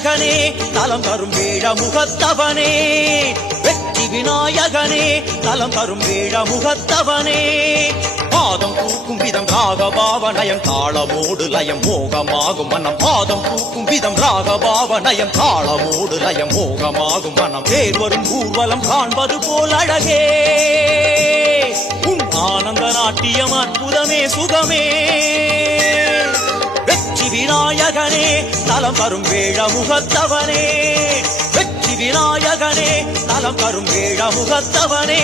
விநாயகனே நலம் தரும் வேழ முகத்தவனே வெற்றி விநாயகனே நலம் தரும் வேழ முகத்தவனே பாதம் பூக்கும் விதம் ராகபாவனயம் தாளமோடு லயம் மோகமாகும் மனம் பாதம் பூக்கும் விதம் ராகபாவனயம் தாளமோடு லயம் மோகமாகும் மனம் பேர் வரும் ஊர்வலம் காண்பது போல் அழகே உன் ஆனந்த நாட்டியம் அற்புதமே சுகமே வெற்றி விநாயகனே நலம் தரும் வேழ முகத்தவனே வெற்றி விநாயகனே நலம் தரும் வேழ முகத்தவனே